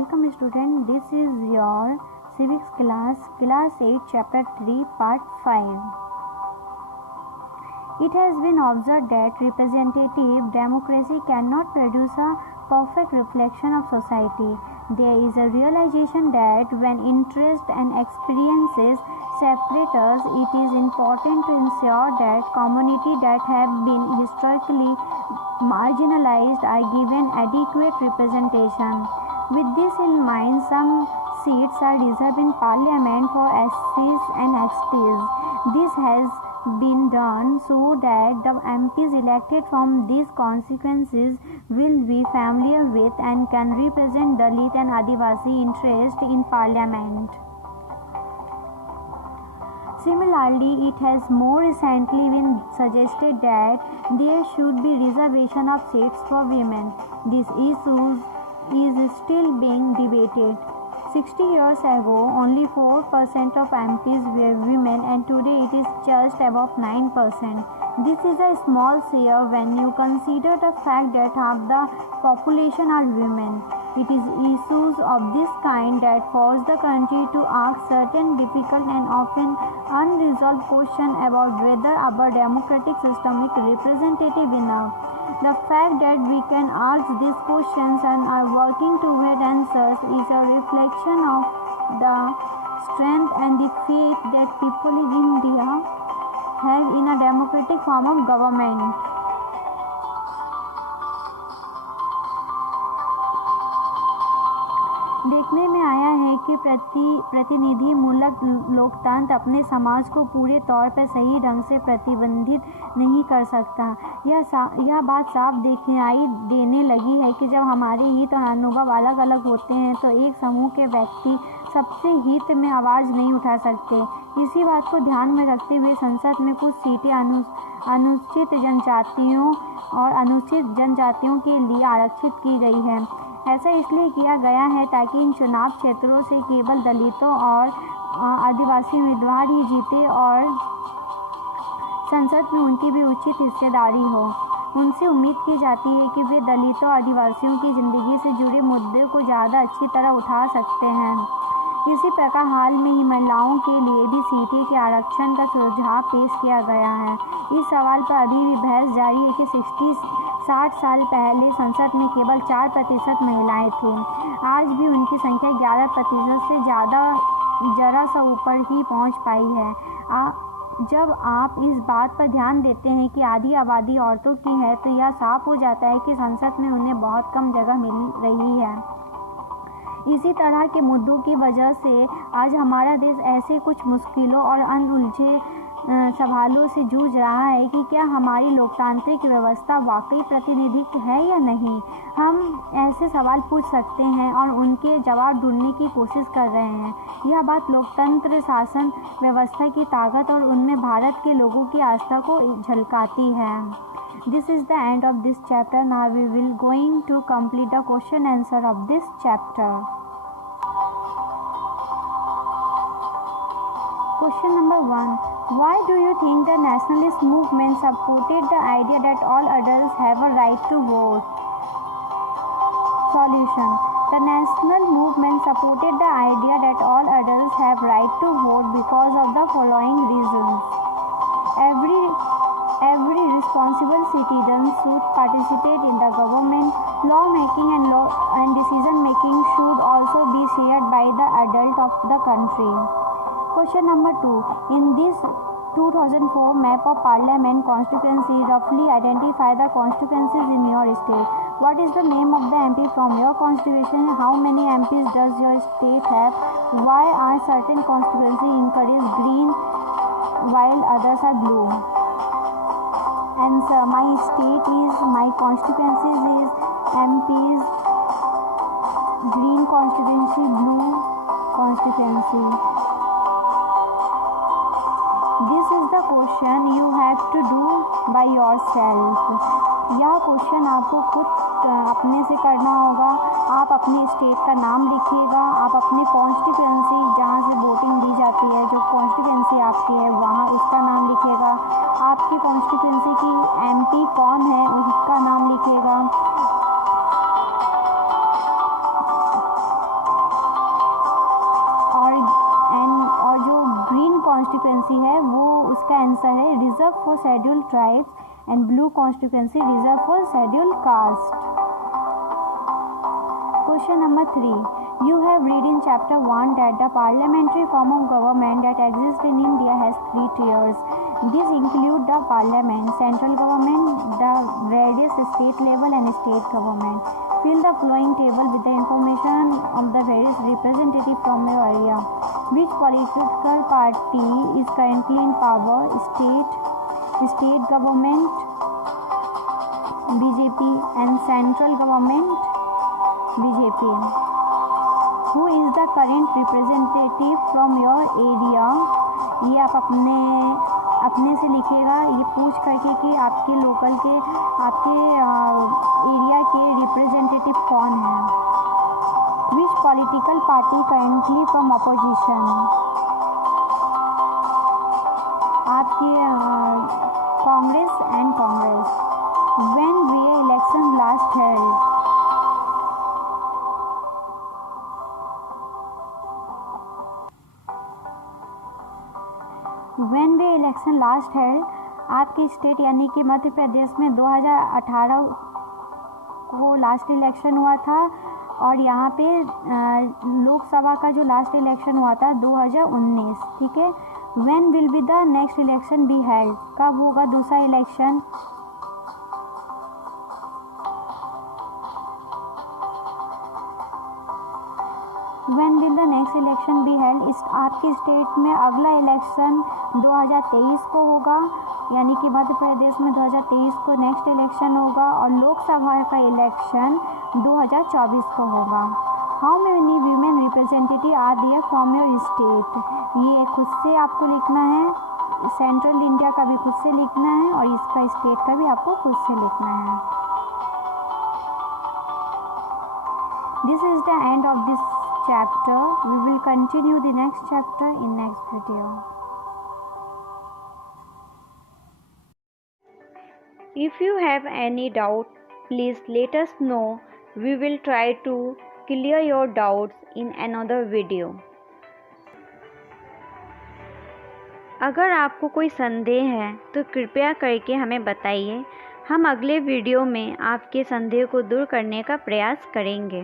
Welcome student, this is your civics class 8 chapter 3 part 5. It has been observed that representative democracy cannot produce a perfect reflection of society. There is a realization that when interest and experiences separate us, it is important to ensure that communities that have been historically marginalized are given adequate representation. With this in mind, some seats are reserved in Parliament for SCs and STs. This has been done so that the MPs elected from these constituencies will be familiar with and can represent Dalit and Adivasi interests in Parliament. Similarly, it has more recently been suggested that there should be reservation of seats for women. This issue is still being debated. 60 years ago, only 4% of MPs were women, and today it is just above 9%. This is a small share when you consider the fact that half the population are women. It is issues of this kind that force the country to ask certain difficult and often unresolved questions about whether our democratic system is representative enough. The fact that we can ask these questions and are working toward answers is a reflection of the strength and the faith that people in India have in a democratic form of government. देखने में आया है कि प्रतिनिधि मूलक लोकतंत्र अपने समाज को पूरे तौर पर सही ढंग से प्रतिबंधित नहीं कर सकता। यह बात साफ दिखाई देने लगी है कि जब हमारे हित और अनुभव अलग अलग होते हैं तो एक समूह के व्यक्ति सबसे हित में आवाज़ नहीं उठा सकते। इसी बात को ध्यान में रखते हुए संसद में कुछ सीटें अनुसूचित जनजातियों और अनुसूचित जनजातियों के लिए आरक्षित की गई है। ऐसा इसलिए किया गया है ताकि इन चुनाव क्षेत्रों से केवल दलितों और आदिवासी उम्मीदवार ही जीते और संसद में उनकी भी उचित हिस्सेदारी हो। उनसे उम्मीद की जाती है कि वे दलितों और आदिवासियों की ज़िंदगी से जुड़े मुद्दों को ज़्यादा अच्छी तरह उठा सकते हैं। इसी प्रकार हाल में ही महिलाओं के लिए भी सीटें के आरक्षण का सुझाव पेश किया गया है। इस सवाल पर अभी भी बहस जारी है कि 60 साल पहले संसद में केवल 4% महिलाएं थीं। आज भी उनकी संख्या 11% से ज़रा सा ऊपर ही पहुंच पाई है। जब आप इस बात पर ध्यान देते हैं कि आधी आबादी औरतों की है तो यह साफ हो जाता है कि संसद में उन्हें बहुत कम जगह मिल रही है। इसी तरह के मुद्दों की वजह से आज हमारा देश ऐसे कुछ मुश्किलों और अनउलझे सवालों से जूझ रहा है कि क्या हमारी लोकतांत्रिक व्यवस्था वाकई प्रतिनिधित्व है या नहीं। हम ऐसे सवाल पूछ सकते हैं और उनके जवाब ढूंढने की कोशिश कर रहे हैं। यह बात लोकतंत्र शासन व्यवस्था की ताकत और उनमें भारत के लोगों की आस्था को झलकाती है। This is the end of this chapter. Now we will going to complete the question answer of this chapter. Question number 1. Why do you think the nationalist movement supported the idea that all adults have a right to vote? Solution. The national movement supported the idea that all adults have right to vote because of the following reasons. Every responsible citizen should participate in the government. Lawmaking and decision making should also be shared by the adult of the country. Question number 2. In this 2004 map of Parliament constituency, roughly identify the constituencies in your state. What is the name of the MP from your constitution? How many MPs does your state have? Why are certain constituencies encouraged green while others are blue? Answer. My state is, my constituencies is MPs green constituency, blue constituency. This is the question you have to do by yourself. यह question आपको खुद अपने से करना होगा। आप अपने state का नाम लिखिएगा। आप अपनी कॉन्स्टिट्यूएंसी जहाँ से वोटिंग दी जाती है, जो कॉन्स्टिट्यूएंसी आपकी है वहाँ उसका नाम लिखिएगा। आपकी कॉन्स्टिट्यूएंसी की MP कौन है उसका नाम लिखिएगा। कॉन्स्टिट्यूएंसी है वो उसका आंसर है reserve for scheduled tribes and blue constituency reserve for scheduled caste. Question number 3. You have read in chapter 1 that the parliamentary form of government that exists in India has 3 tiers. These include the parliament, central government, the various state level and state government. Fill the following table with the information of the various representatives from your area. Which political party is currently in power? State government BJP and central government BJP. Who is the current representative from your area? ये आप अपने से लिखेगा, ये पूछ करके कि आपके लोकल के आपके एरिया के रिप्रेजेंटेटिव कौन है। Which political party currently from opposition? आपके Congress and Congress. When were elections last held? When were election last held? आपके स्टेट यानी कि मध्य प्रदेश में 2018 को लास्ट इलेक्शन हुआ था और यहाँ पे लोकसभा का जो लास्ट इलेक्शन हुआ था 2019, ठीक है। When will be the next election be held? कब होगा दूसरा election? When will the next election be held? आपके स्टेट में अगला इलेक्शन 2023 को होगा, यानी कि मध्य प्रदेश में 2023 को नेक्स्ट इलेक्शन होगा और लोकसभा का इलेक्शन 2024 को होगा। How many women representative are there from your state? ये खुद से आपको लिखना है, सेंट्रल इंडिया का भी खुद से लिखना है और इसका स्टेट का भी आपको खुद से लिखना है। This is the end of this chapter. We will continue the next chapter in next video. If you have any doubt, please let us know. We will try to clear your doubts in another video. अगर आपको कोई संदेह है तो कृपया करके हमें बताइए। हम अगले वीडियो में आपके संदेह को दूर करने का प्रयास करेंगे।